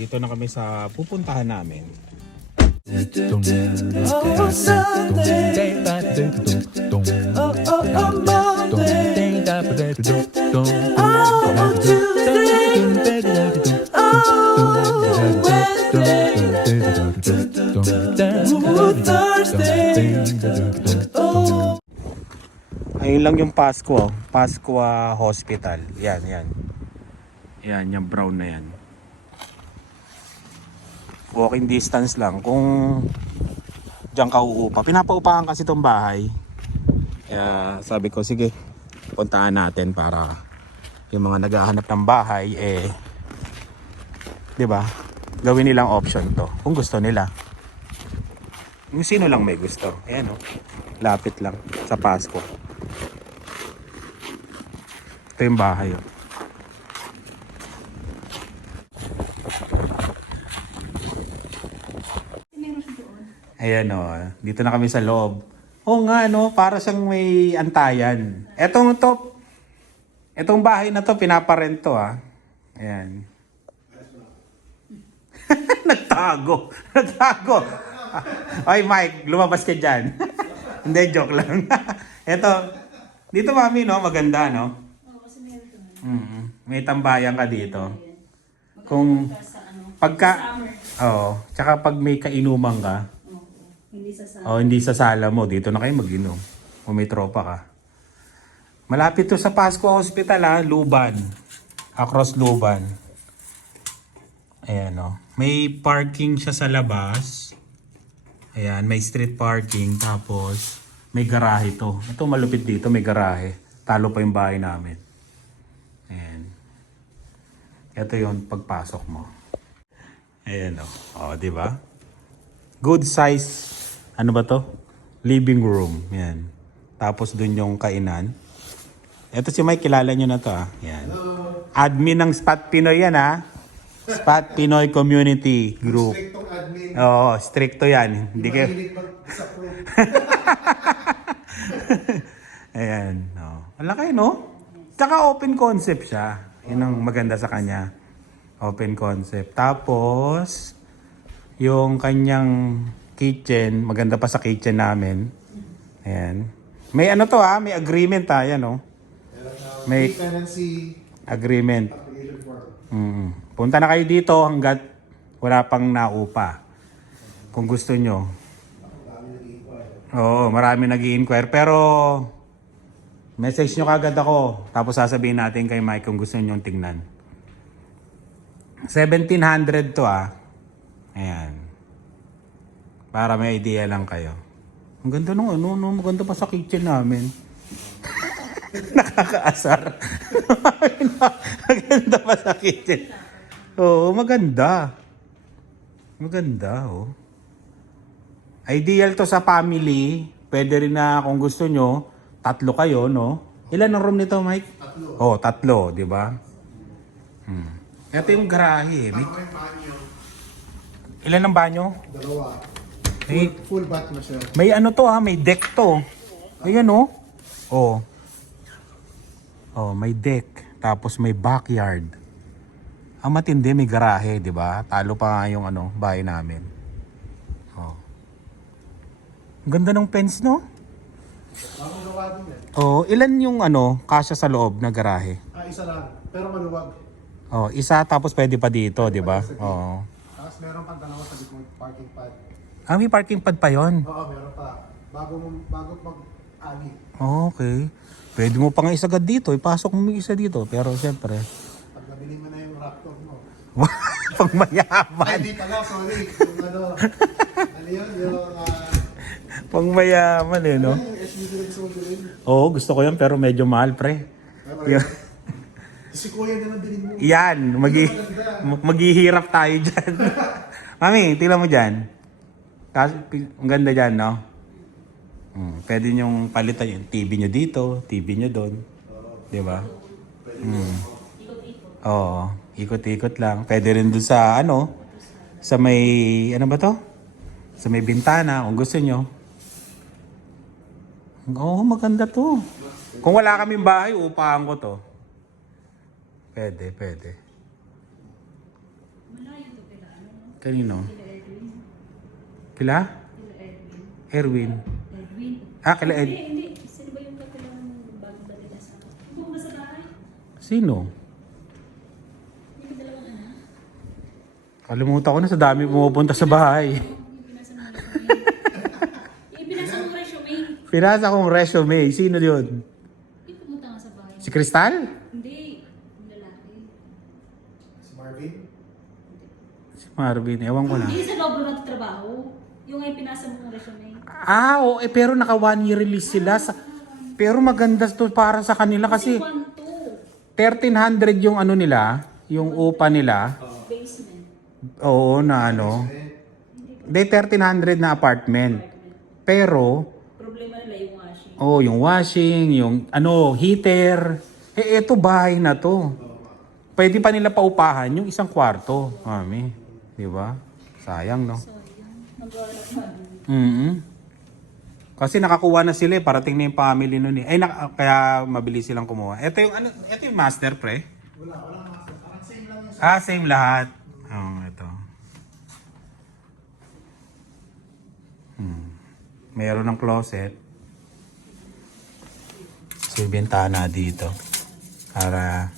dito na kami sa pupuntahan namin. Ayun lang yung Pasqua, Pasqua Hospital. Yan, yan. Yan, yung brown na yan. Walking distance lang. Kung diyan ka uupa. Pinapaupahan kasi itong bahay. Kaya sabi ko, sige, puntahan natin para yung mga naghahanap ng bahay, eh, di ba? Gawin nilang option to. Kung gusto nila. Yung sino lang may gusto. Ayan o. Lapit lang sa Pasko. Ito yung bahay o. Ayan o. Dito na kami sa loob. Oo nga no. Para siyang may antayan. Etong bahay na to pinaparento ah. Ayan. Nagtago. Nagtago. Oy Mike, lumabas ka dyan. Hindi, joke lang. Eto, dito mami no, maganda no? Oo, kasi meron ito. May tambayan ka dito. Kung pagka, tsaka pag may kainuman ka, Hindi sa sala. hindi sa sala mo, dito na kayo mag-inom. Kung may tropa ka. Malapit to sa Pasqua Hospital ha, Luban. Across Luban. Ayan o. May parking siya sa labas. Ayan, may street parking. Tapos, may garahe to. Ito malupit dito, may garahe. Talo pa yung bahay namin. Ayan. Ito yung pagpasok mo. Ayan o. O, diba? Good size. Ano ba to? Living room. Ayan. Tapos dun yung kainan. Ito si Mike, kilala nyo na to ah. Ayan. Admin ng Spot Pinoy yan ah. Spot Pinoy Community Group. Strictong admin. Oo, stricto yan. Hindi kayo... Mahilig mag-approve. Ayan. Oh. Wala kayo, no? Tsaka open concept siya. Yun ang maganda sa kanya. Open concept. Tapos, yung kanyang kitchen, maganda pa sa kitchen namin. Ayan. May ano to ha, may agreement ha, yan oh. May tenancy agreement. application form. Punta na kayo dito hanggat wala pang naupa. Kung gusto nyo. Oo, marami nag-i-inquire. Pero, message nyo kagad ako. Tapos sasabihin natin kay Mike kung gusto nyo tingnan. 1,700 to ah. Ayan. Para may idea lang kayo. Ang ganda nung ano, no? Maganda pa sa kitchen namin. Nakakaasar. Maganda pa sa kitchen. Oo, maganda. Maganda, oh. Ideal to sa family. Pwede rin na kung gusto nyo, 3 kayo, no? Ilan ang room nito, Mike? 3. Oh, 3, di ba? Ito yung garahe. May... Ano yung banyo? Ilan ang banyo? 2. May, Full bath na siya. may ano to ha, may deck to. Ayan, oh. Oh. Oh, may deck. Tapos may backyard. Ang matindi, may garahe, di ba? Talo pa nga yung ano, bahay namin. Oh. Ang ganda ng fence, no? Bakong gawa din yan. Oh, ilan yung ano, kasya sa loob na garahe? Isa lang. Pero maluwag. Oh, isa tapos pwede pa dito, di ba? Oo. Tapos meron pang dalawa sa likod parking pad. Ah, may parking pad pa yon. Oo, meron pa. Bago mag-ani. Okay. Pwede mo pa nga isagad dito, ipasok mo isa dito. Pero siyempre, Pag nabili mo na yung Raptor mo. pag mayaman. Ay, di pala, sorry. Yung ano yun? Yung Pag mayaman eh, no? yung SUV na gusto mo bilhin. Oo, gusto ko yan pero medyo mahal, pre. Si Kuya na lang bilhin mo. Yan, maghihirap tayo dyan. Mami, tingnan mo dyan. Ang ganda dyan, no? Pwede nyong palitan yung TV nyo dito, TV nyo doon. Di ba? Oo, ikot-ikot lang. Pwede rin doon sa, ano, sa may, ano ba to? Sa may bintana, kung gusto nyo. Oo, maganda to. Kung wala kaming bahay, upahan ko to. Pwede, pwede. Malayo to, pero Kanino? Kila Edwin. Kila? Kila Edwin. Erwin. Edwin. Ah, kila Ed. Hindi. Sino ba yung kapilangan ng bagong balita sa akin? Hindi mo ba sa bahay? Sino? Hindi ba dalawang anak? Kalimutan ko na sa dami pumupunta sa bahay. Yung pinasa mong resume. Yung pinasa mong resume. Pinasa kong resume. Sino yun? Hindi pumunta nga sa bahay. Si Crystal? Hindi. Yung lalaki. Si Marvin? Si Marvin. Ewan ko na. Hindi sa loob ng trabaho. Yung ngayon pinasa mong resume. Ah, oo. Pero naka 1 year release sila. Pero maganda to para sa kanila kasi 1-2. 1,300 yung ano nila. Yung upa nila. Basement. Oo, na ano. Hindi, 1,300 na apartment. Pero, Problema nila yung washing. oh, yung washing, yung ano, heater. Eh, eto bahay na to. Pwede pa nila paupahan yung isang kwarto. Mami, di ba? Sayang, no? So, yun. Mag-alap na. Kasi nakakuha na sila eh. Parating na yung family nun eh. Ay, kaya mabilis silang kumuha. Ito yung, ano, ito yung master, pre. Wala master. Parang same lang yung Ah, same lahat. Ito. Mayroon ng closet. So, yung bintana dito. Para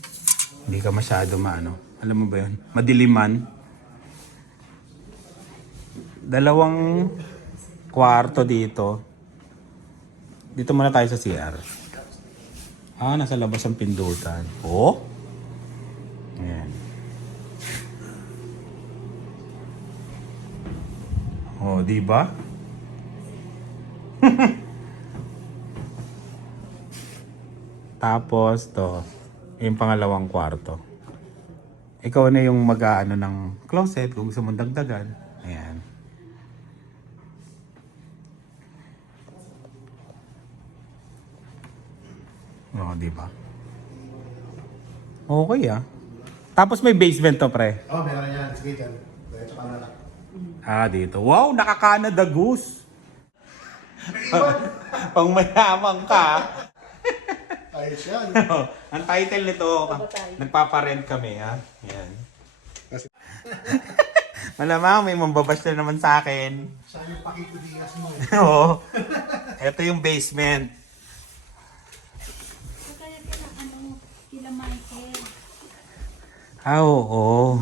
hindi ka masyado maano. Alam mo ba yun? Madiliman. 2 kwarto dito. Dito muna tayo sa CR. Ah, nasa labas ang pindutan. Oh? Ayan. Oh, di ba? Tapos to, yung pangalawang kwarto. Ikaw na yung mag-aano ng closet kung gusto mong dagdagan. Ayan. Oh, di ba? Okay ah. Tapos may basement to, pre. Oh, meron yan. Sige, dyan. Diretso ka na lang. Ah, dito. Wow, naka-Canada Goose. Pang mayaman ka. Ayos yan. Ang title nito, nagpaparent kami, ha? Yan. Malamang may mambabash na naman sa akin. Saan yung pakikudigas mo? Oo. Ito yung basement. Kaya kila Michael. Ah, oo.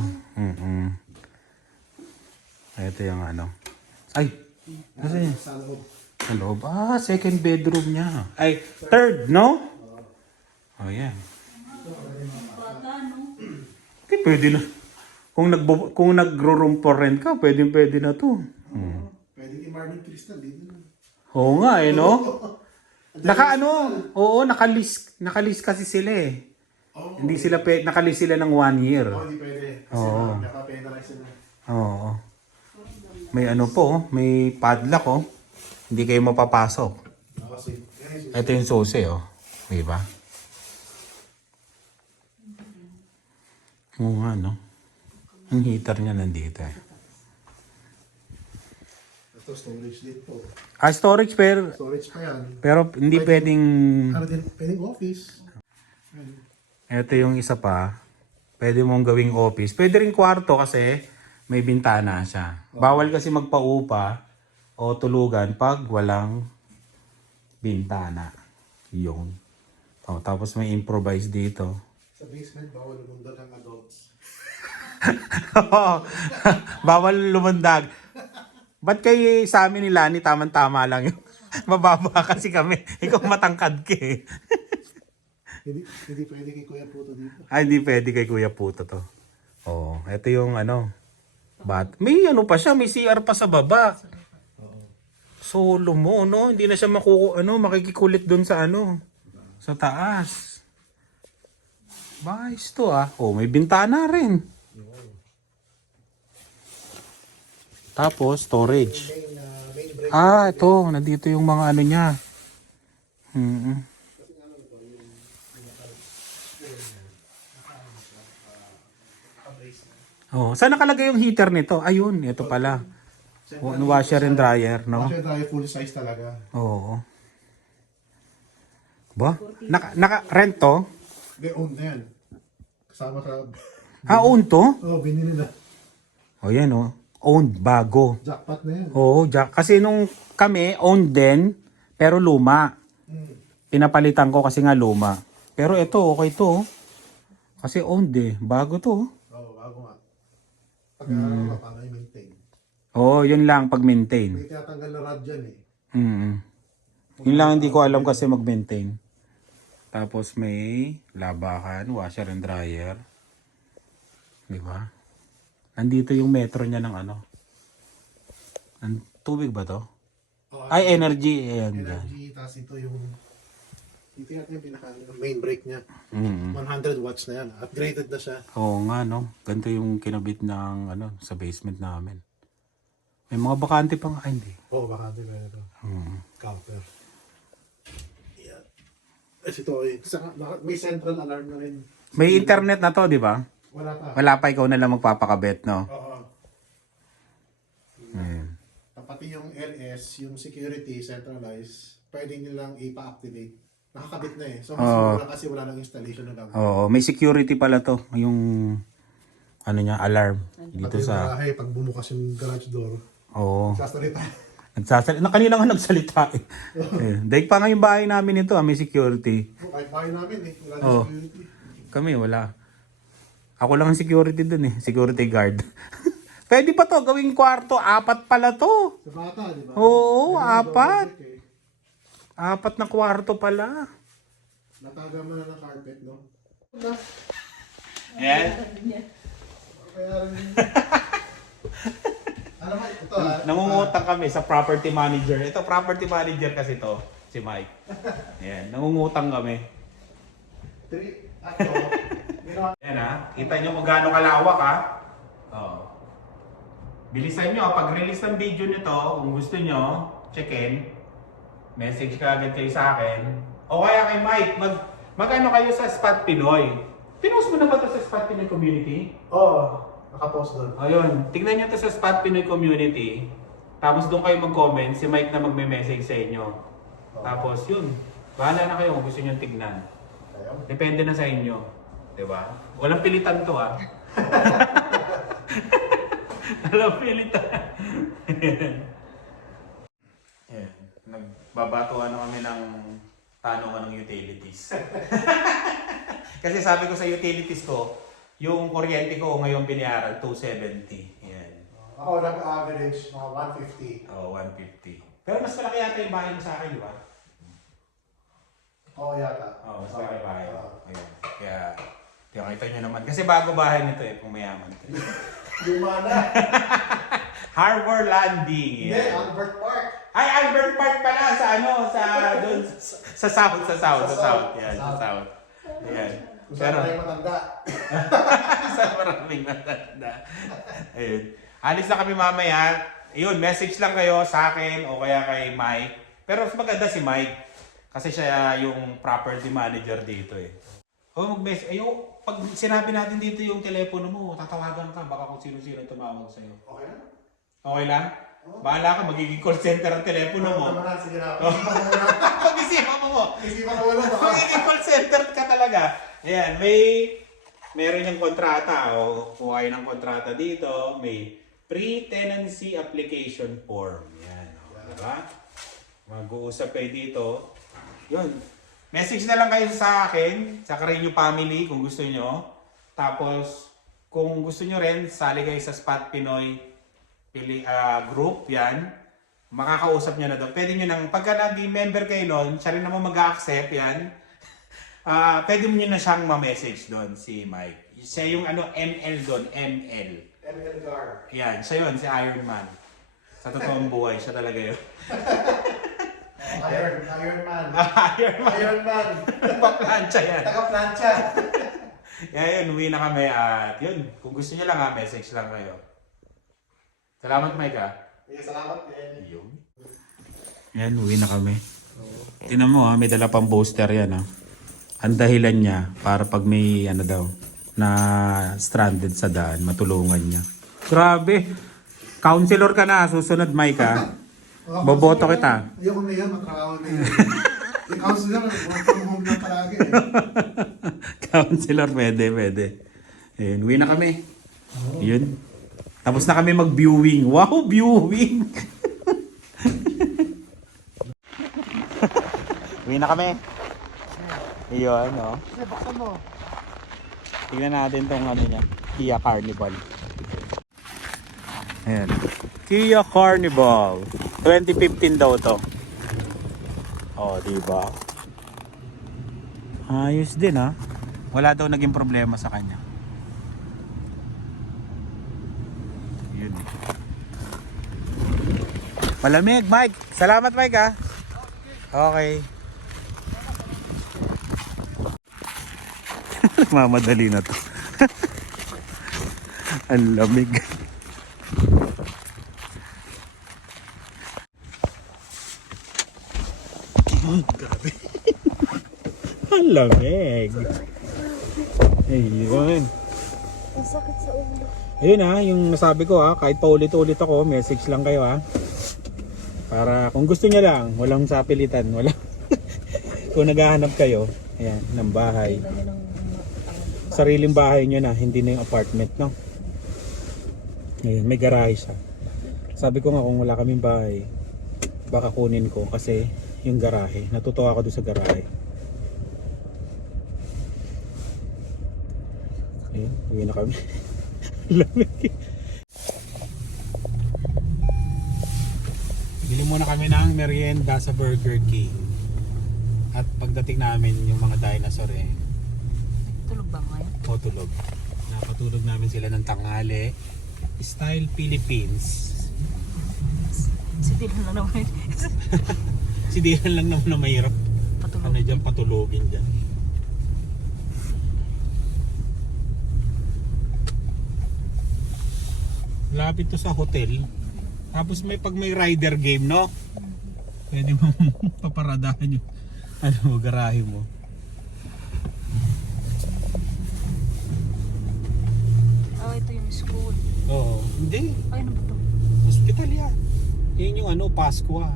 Ito yung ano. Ay, nasa yun? Sa loob. Sa loob. Ah, second bedroom niya. Ay, third, no? Oh, yan. Bata, no? Okay, pwede na. Kung nagro-room for rent ka, pwede na to. Pwede kay Marvin Crystal. Dito na. Oo nga eh, no? Nakalis kasi sila eh. Oh, Hindi sila, nakalis sila ng 1 year. oh, hindi pwede. Kasi Oo. naka-penalize sila. Oo. May ano po, oh, may padlock oh. Hindi kayo mapapasok. Kasi, Ito yung susi oh. Di ba? Oo nga, no? Ang heater niya nandito eh. ito storage dito. Ah, storage Storage pa yan. pero hindi pwedeng... Ano din, pwedeng office. Ito yung isa pa. Pwede mong gawing office. Pwede rin kwarto kasi may bintana siya. Bawal kasi magpaupa o tulugan pag walang bintana. Yung. Oh, tapos may improvise dito. Sa basement, bawal lumundag ang adults. Bawal lumundag. Ba't kayo sa amin ni Lani tamang-tama lang yun? Mababa kasi kami. Ikaw matangkad ka eh. Hindi pwede kay Kuya Puto dito. Ay, hindi pwede kay Kuya Puto to. Oo, ito yung ano. May ano pa siya, may CR pa sa baba. Solo mo, no? Hindi na siya makikikulit dun sa ano. Sa taas. Bayos to ah. Oh, may bintana rin. Tapos, storage. Main break. Ah, ito. Nandito yung mga ano niya. Oh, saan nakalagay yung heater nito? Ayun, ito pala. Washer and dryer, no? Actually, tayo full size talaga. Oo. Ba? Naka-rent to? Hindi, own na yan. Kasama sa... Ah, own to? Oh, binili na. O yan, oh. owned, bago. Jackpot na yan. Oo, kasi nung kami, owned din, pero luma. Pinapalitan ko kasi nga luma. Pero ito, okay to. Kasi owned eh. Bago to. Oo, bago nga. Pag-aaral ka, paano i-maintain? Oo, yun lang pag-maintain. May tinatanggal na rod dyan eh. Yun lang hindi ko alam kasi mag-maintain. Tapos may labakan, washer and dryer. Di ba? Nandito yung metro niya ng ano. Tubig ba to? Oo, Ay, energy. Ayan, dyan. energy, tapos ito yung yata yung pinaka main brake niya. 100 watts na yan. Upgraded na siya. Oo nga, no? Ganito yung kinabit ng ano, sa basement namin. May mga bakante pa nga, hindi. Oo, baka di ba ito. Counter. Yan. Kasi ito, may central alarm na rin. May internet na to, di ba? Wala pa. Wala pa, ikaw na lang magpapakabit, no? Oo. Ayan. Pati yung LS, yung security centralized, pwede nilang ipa-activate. Nakakabit na eh. So, mas mura kasi wala nang installation na lang. Oo, may security pala to. Yung, ano niya, alarm. Dito Pati yung sa, bahay, pag bumukas yung garage door, oo. sasalita. Nagsasalita. Kanina nga nagsalita eh. Daig pa nga yung bahay namin ito, may security. Kahit bahay namin eh, wala nang Oo. security. Kami, wala. Ako lang ang security dun eh. Security guard. Pwede pa to, gawing kwarto. 4 pala to. Sa bata, di ba? Oo, Pwede 4. na double deck eh. 4 na kwarto pala. Nataga mo na ng carpet, no? Ayan. Kaya rin. Alam mo, ito ha. Nangungutang kami sa property manager. Ito, property manager kasi to. Si Mike. Ayan, nangungutang kami. Ayan ha. Kita nyo kung gaano kalawak ha. Oh. Bilisan nyo. Pag release ng video nito, kung gusto nyo, check-in. Message ka agad kayo sa akin. O kaya kay Mike, mag-ano kayo sa Spot Pinoy. Pinost mo na ba ito sa Spot Pinoy Community? Oo, nakapost doon. Ayun, tignan nyo ito sa Spot Pinoy Community. Tapos doon kayo mag-comment, si Mike na magme-message sa inyo. Tapos yun, bahala na kayo kung gusto nyo tignan. Depende na sa inyo. Diba? Walang pilitan to ha. Walang pilitan. Yan. Nagbabatuan na kami ng tanungan ng utilities. Kasi sabi ko sa utilities ko, yung kuryente ko ngayon binayaran 270. Yan. Ako nag-average mga 150. Oh, 150. Pero mas malaki yata yung bahay mo sa akin, di ba? Oo yata. Oh, mas malaki bahay mo. Ayun. Kaya kita nyo naman. Kasi bago bahay nito eh, kung mayaman ka. Luma na. Harbor Landing. Hindi, Yan. Albert Park. Ay, Albert Park pala sa ano, sa doon sa south. Yan, sa south. Yan. Kung saan Pero, tayo matanda. sa maraming matanda. Ayun. Alis na kami mamaya. Ayun, message lang kayo sa akin o kaya kay Mike. Pero mas maganda si Mike. Kasi siya yung property manager dito eh. O mag-message. Ayun, pag sinabi natin dito yung telepono mo, tatawagan ka. Baka kung sino-sino tumawag sa'yo. Okay na? Okay lang? Bahala ka, magiging call center ang telepono mo. Naman na, sige na. Pag-isipan mo. Isipan ko wala ba? Magiging call center ka talaga. Ayan, meron yung kontrata o kuha ng kontrata dito. May pre-tenancy application form. Yan, o, diba? Mag-uusap kayo dito. Yun. Message na lang kayo sa akin, sa Carreño Family kung gusto nyo. Tapos, kung gusto nyo rin, sali kayo sa Spot Pinoy group, yan. Makakausap nyo na doon. Pwede nyo nang, pagka naging member kayo noon, siya rin naman mag-accept yan. Pwede mo nyo na siyang ma-message doon, si Mike. Siya yung ano, ML doon, ML. ML Gar. Yan, siya yun, si Iron Man. Sa totoong buhay, siya talaga yun. Iron Man. Iron Man. Iron Man. Nagpa-plancha yan. Taga-plancha. Yun, uwi na kami at yun, kung gusto nyo lang message lang kayo. Salamat Mike ha. Salamat din. Yan, uwi na kami. Tingnan mo ha, may dala pang booster yan ha. Ang dahilan niya para pag may ano daw, na stranded sa daan, matulungan niya. Grabe. Counselor ka na, susunod Mike ha. Boboto kita. Ayoko na yan, matrabaho na yan. Yung counselor, work from home lang palagi eh. Counselor, pwede. Ayun, uwi na kami. Yun. Tapos na kami mag-viewing. Wow, viewing! Uwi na kami. Iyon, no? Baksan mo. Tignan natin tong ano niya. Kia Carnival. Ayan. Kia Carnival. 2015 daw to. Oh, diba? Ayos din ha. Wala daw naging problema sa kanya. Yun. Malamig, Mike. Salamat, Mike ha. Okay. Mamadali na to. Ang lamig. Grabe. Ang lamig. Ayun. Ang sakit sa ulo. Ayun ha, yung nasabi ko ha, kahit paulit-ulit ako, message lang kayo ha. Para kung gusto niya lang, walang sapilitan, walang kung naghahanap kayo, ayan, ng bahay. Sariling bahay nyo na, hindi na yung apartment, no? Ayun, may garahe siya. Sabi ko nga kung wala kaming bahay, baka kunin ko kasi yung garahe. Natutuwa ako doon sa garahe. Ayun, uwi na kami. Lamig. Bili muna kami ng merienda sa Burger King. At pagdating namin yung mga dinosaur Tulog ba ngayon? o tulog. Napatulog namin sila ng tanghali. Style Philippines. Si Dylan lang naman. Si Dylan lang naman na mahirap. Patulog. Ano dyan, patulogin dyan. Lapit to sa hotel. Tapos pag may rider game, no? Pwede mo paparadahan yung garahe mo. Ah, ito yung school. Oo. Hindi. Ay, ano ba ito? Hospital yan. Yun yung Pasqua.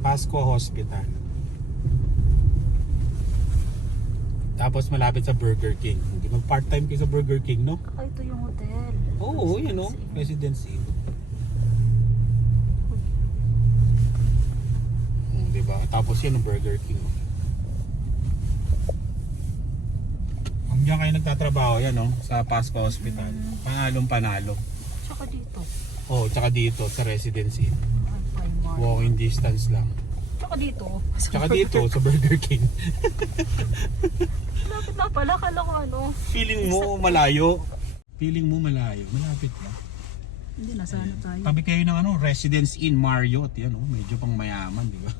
Pasqua Hospital. Tapos malapit sa Burger King. Hindi mag-part-time kayo sa Burger King, no? Ah, ito yung hotel. Oo, yun no. Residency. Diba? Tapos yun ang Burger King. Kung diyan kayo nagtatrabaho yan, no? Sa Pasqua Hospital. Panalong panalo. Tsaka dito. Oo, tsaka dito sa residency. Ay, Primark. Walking distance lang. Tsaka dito. Tsaka dito sa Burger King. Lapit na pala. Kala ko ano. Feeling mo malayo. Feeling mo malayo. Malapit lang. Hindi, nasa ano tayo. Tabi kayo ng Residence Inn Marriott. Yan, medyo pang mayaman, di ba?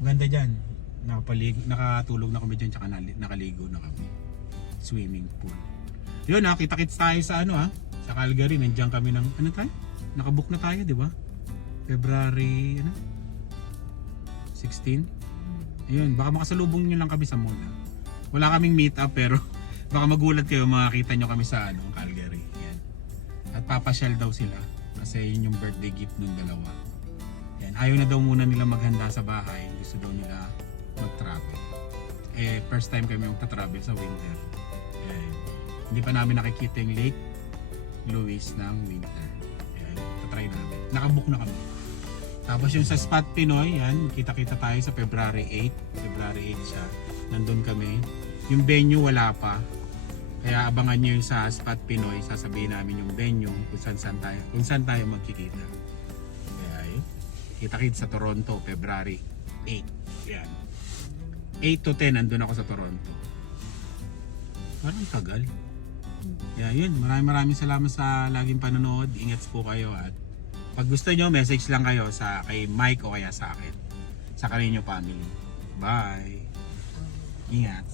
Maganda dyan. Nakatulog na kami dyan, tsaka nakaligo na kami. Swimming pool. Yun kita-kits tayo sa sa Calgary. Nandiyan kami ng, tayo? Nakabook na tayo, di ba? February, 16? Ayun, baka makasalubong nyo lang kami sa mall. Wala kaming meet up pero baka magulat kayo makakita nyo kami sa Calgary. Yan. At papasyal daw sila kasi yun yung birthday gift ng dalawa. Yan. Ayaw na daw muna nila maghanda sa bahay. Gusto daw nila mag-travel. First time kami magta-travel sa winter. Hindi pa namin nakikita yung Lake Louise ng winter. Yan. Tatry namin. Nakabook na kami. Tapos yung sa Spot Pinoy, yan, kita-kita tayo sa February 8. February 8 siya. Nandun kami. Yung venue wala pa. Kaya abangan nyo yung sa Spot Pinoy. Sasabihin namin yung venue kung saan tayo magkikita. Kaya yun. Kita-kita sa Toronto, February 8. Yan. 8 to 10 nandun ako sa Toronto. Parang tagal. Kaya yun. Maraming salamat sa laging panonood. Ingat po kayo at pag gusto nyo, message lang kayo kay Mike o kaya sa akin. Sa Carino family. Bye! Ingat!